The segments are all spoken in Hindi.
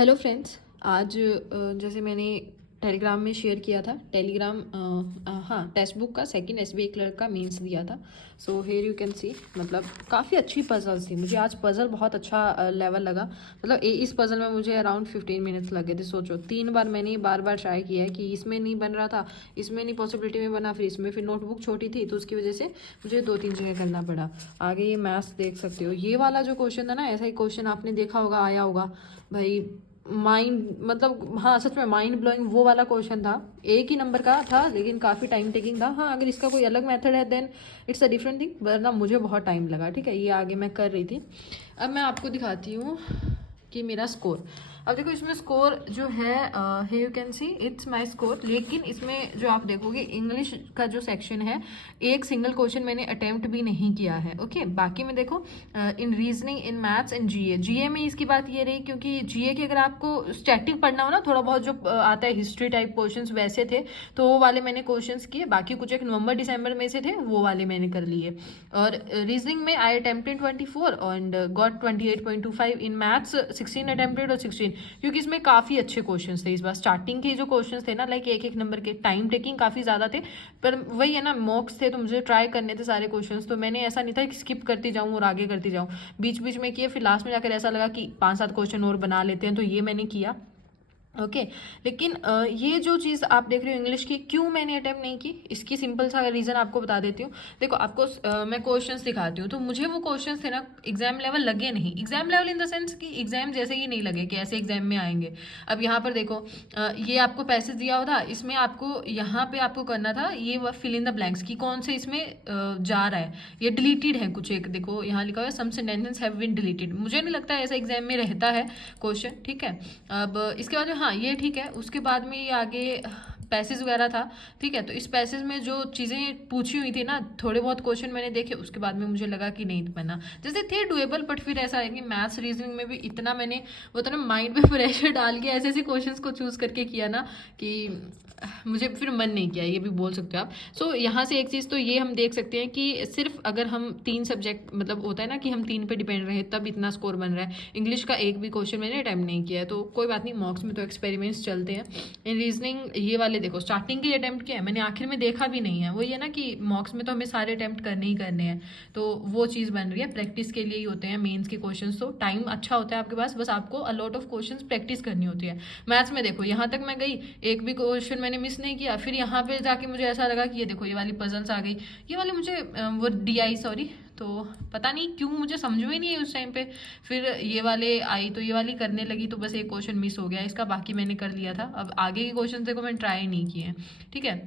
Hello friends. आज जैसे मैंने टेलीग्राम में शेयर किया था हाँ, टेक्स्ट बुक का सेकंड एसबीआई क्लर्क का मेंस दिया था। So here you can see, मतलब काफ़ी अच्छी पजल्स थी। मुझे आज पजल बहुत अच्छा लेवल लगा। मतलब इस पजल में मुझे अराउंड 15 मिनट्स लगे थे। सोचो 3 बार मैंने बार बार ट्राई किया है कि इसमें नहीं बन रहा था, इसमें नहीं पॉसिबिलिटी में बना, फिर इसमें, फिर नोटबुक छोटी थी तो उसकी वजह से मुझे 2-3 जगह करना पड़ा। आगे ये मैथ्स देख सकते हो, ये वाला जो क्वेश्चन था ना, ऐसा ही क्वेश्चन आपने देखा होगा, आया होगा भाई। माइंड, मतलब हाँ सच में माइंड ब्लोइंग वो वाला क्वेश्चन था। एक ही नंबर का था लेकिन काफ़ी टाइम टेकिंग था। हाँ, अगर इसका कोई अलग मेथड है then it's a different thing, वरना मुझे बहुत टाइम लगा। ठीक है, ये आगे मैं कर रही थी। अब मैं आपको दिखाती हूँ कि मेरा स्कोर। अब देखो इसमें स्कोर जो है, you can see it's my score. लेकिन इसमें जो आप देखोगे, इंग्लिश का जो सेक्शन है, एक सिंगल क्वेश्चन मैंने अटेम्प्ट भी नहीं किया है। ओके, बाकी में देखो in reasoning, in maths and GA. GA में इसकी बात ये रही क्योंकि जीए के अगर आपको स्टैटिक पढ़ना हो ना, थोड़ा बहुत जो आता है हिस्ट्री टाइप क्वेश्चंस वैसे थे, तो वो वाले मैंने क्वेश्चंस किए। बाकी कुछ एक नवंबर दिसंबर में से थे, वो वाले मैंने कर लिए। और रीजनिंग में आई attempted 24 and got 28.25। In maths 16 attempted और 16, क्योंकि इसमें काफ़ी अच्छे क्वेश्चंस थे इस बार। स्टार्टिंग के जो क्वेश्चंस थे ना, लाइक एक एक नंबर के, टाइम टेकिंग काफ़ी ज़्यादा थे, पर वही है ना, मॉक्स थे तो मुझे ट्राई करने थे सारे क्वेश्चंस। तो मैंने ऐसा नहीं था कि स्किप करती जाऊँ और आगे करती जाऊँ, बीच बीच में किए। फिर लास्ट में जाकर ऐसा लगा कि 5-7 क्वेश्चन और बना लेते हैं, तो ये मैंने किया। ओके लेकिन ये जो चीज़ आप देख रहे हो इंग्लिश की, क्यों मैंने अटेम्प्ट नहीं की, इसकी सिंपल सा रीज़न आपको बता देती हूँ। देखो आपको मैं क्वेश्चंस दिखाती हूँ, तो मुझे वो क्वेश्चंस थे ना, एग्जाम लेवल लगे नहीं। Exam level in the sense कि एग्जाम जैसे ही नहीं लगे कि ऐसे एग्जाम में आएंगे। अब यहाँ पर देखो, ये आपको पैसेज दिया हुआ था, इसमें आपको यहाँ पे आपको करना था ये फिल इन द ब्लैंक्स कि कौन से इसमें जा रहा है। ये डिलीटेड है कुछ, एक देखो यहाँ लिखा हुआ है some sentences have been deleted. मुझे नहीं लगता ऐसा एग्जाम में रहता है क्वेश्चन। ठीक है, अब इसके बाद हाँ ये ठीक है। उसके बाद में ये आगे पैसेज वगैरह था। ठीक है, तो इस पैसेज में जो चीज़ें पूछी हुई थी ना, थोड़े बहुत क्वेश्चन मैंने देखे, उसके बाद में मुझे लगा कि नहीं बना, जैसे थे डुएबल, बट फिर ऐसा है कि मैथ्स रीजनिंग में भी इतना मैंने वो तो ना माइंड पे प्रेशर डाल के ऐसे ऐसे क्वेश्चंस को चूज करके किया ना कि मुझे फिर मन नहीं किया, ये भी बोल सकते हो आप। सो यहाँ से एक चीज़ तो ये हम देख सकते हैं कि सिर्फ अगर हम 3 सब्जेक्ट, मतलब होता है ना कि हम 3 पे डिपेंड रहे तब इतना स्कोर बन रहा है। इंग्लिश का एक भी क्वेश्चन मैंने अटैम्प्ट नहीं किया है, तो कोई बात नहीं, मॉक्स में तो एक्सपेरिमेंट्स चलते हैं। इन रीजनिंग ये वाले देखो, स्टार्टिंग के अटैम्प्ट किया है मैंने, आखिर में देखा भी नहीं है। वही है ना कि मॉक्स में तो हमें सारे अटैम्प्ट करने ही करने हैं, तो वो चीज़ बन रही है। प्रैक्टिस के लिए ही होते हैं मेंस के क्वेश्चंस, तो टाइम अच्छा होता है आपके पास, बस आपको a lot of questions practice करनी होती है। मैथ्स में देखो यहाँ तक मैं गई, एक भी क्वेश्चन मैंने मिस नहीं किया। फिर यहाँ पे जाके मुझे ऐसा लगा कि ये देखो ये वाली पजल्स आ गई, ये वाली मुझे वो डीआई सॉरी, तो पता नहीं क्यों मुझे समझ में नहीं है उस टाइम पे। फिर ये वाले आई तो ये वाली करने लगी, तो बस एक क्वेश्चन मिस हो गया इसका, बाकी मैंने कर लिया था। अब आगे के क्वेश्चन देखो मैंने ट्राई नहीं किए हैं। ठीक है,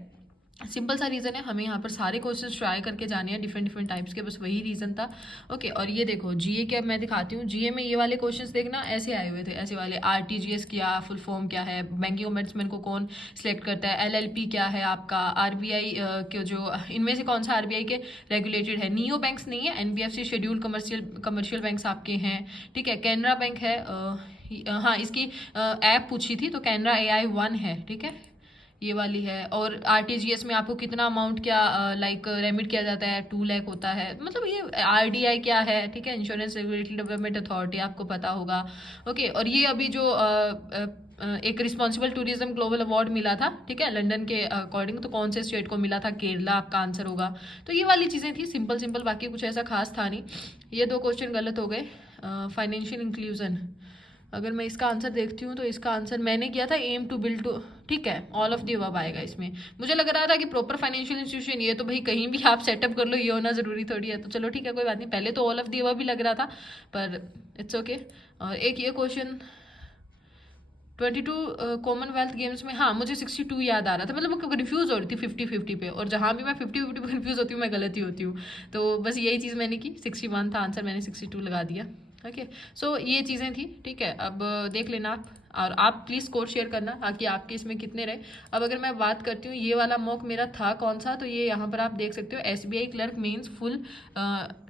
सिंपल सा रीज़न है, हमें यहाँ पर सारे क्वेश्चंस ट्राई करके जाने हैं डिफरेंट डिफरेंट टाइप्स के, बस वही रीज़न था। ओके, और ये देखो जीए के, अब मैं दिखाती हूँ। जीए में ये वाले क्वेश्चंस देखना ऐसे आए हुए थे, ऐसे वाले। आरटीजीएस क्या फुल फॉर्म क्या है, बैंकिंग ओम्बड्समैन को कौन सिलेक्ट करता है, एलएलपी क्या है आपका, आरबीआई के जो इनमें से कौन सा आरबीआई के रेगुलेटेड है। नियो बैंक्स नहीं है, एनबीएफसी शेड्यूल कमर्शियल बैंक्स आपके हैं। ठीक है, कैनरा बैंक है, हाँ इसकी ऐप पूछी थी, तो कैनरा AI1 है। ठीक है, ये वाली है। और आरटीजीएस में आपको कितना अमाउंट क्या लाइक रेमिट किया जाता है, 2 लाख होता है, मतलब ये आरडीआई क्या है। ठीक है, इंश्योरेंस रेगुलेटरी डेवलपमेंट अथॉरिटी, आपको पता होगा। ओके, और ये अभी जो एक रिस्पॉन्सिबल टूरिज्म ग्लोबल अवार्ड मिला था, ठीक है, लंदन के अकॉर्डिंग, तो कौन से स्टेट को मिला था, केरला आपका आंसर होगा। तो ये वाली चीज़ें थी सिंपल सिंपल, बाकी कुछ ऐसा खास था नहीं। ये 2 क्वेश्चन गलत हो गए। फाइनेंशियल इंक्लूजन, अगर मैं इसका आंसर देखती हूँ तो इसका आंसर मैंने किया था एम टू बिल्ड टू। ठीक है, ऑल ऑफ द अबव आएगा इसमें। मुझे लग रहा था कि प्रॉपर फाइनेंशियल इंस्टीट्यूशन, ये तो भाई कहीं भी आप सेटअप कर लो, ये होना जरूरी थोड़ी है। तो चलो ठीक है, कोई बात नहीं, पहले तो ऑल ऑफ द अबव भी लग रहा था, पर इट्स ओके। और एक ये क्वेश्चन 22 कॉमनवेल्थ गेम्स में, हाँ मुझे 62 याद आ रहा था, मतलब मैं कन्फ्यूज हो रही थी 50-50 पे, और जहाँ भी मैं 50-50 पे कन्फ्यूज होती हूँ मैं गलत ही होती हूँ। तो बस यही चीज़ मैंने की, 61 था आंसर, मैंने 62 लगा दिया। ओके, सो ये चीज़ें थी। ठीक है, अब देख लेना आप, और आप प्लीज़ स्कोर शेयर करना ताकि आपके इसमें कितने रहे। अब अगर मैं बात करती हूँ ये वाला मॉक मेरा था कौन सा, तो ये यहाँ पर आप देख सकते हो, SBI clerk mains full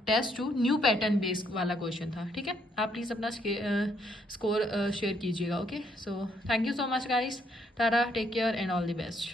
test 2 new pattern based वाला क्वेश्चन था। ठीक है, आप प्लीज़ अपना स्कोर शेयर कीजिएगा। Okay, so thank you so much guys, tata, take care and all the best.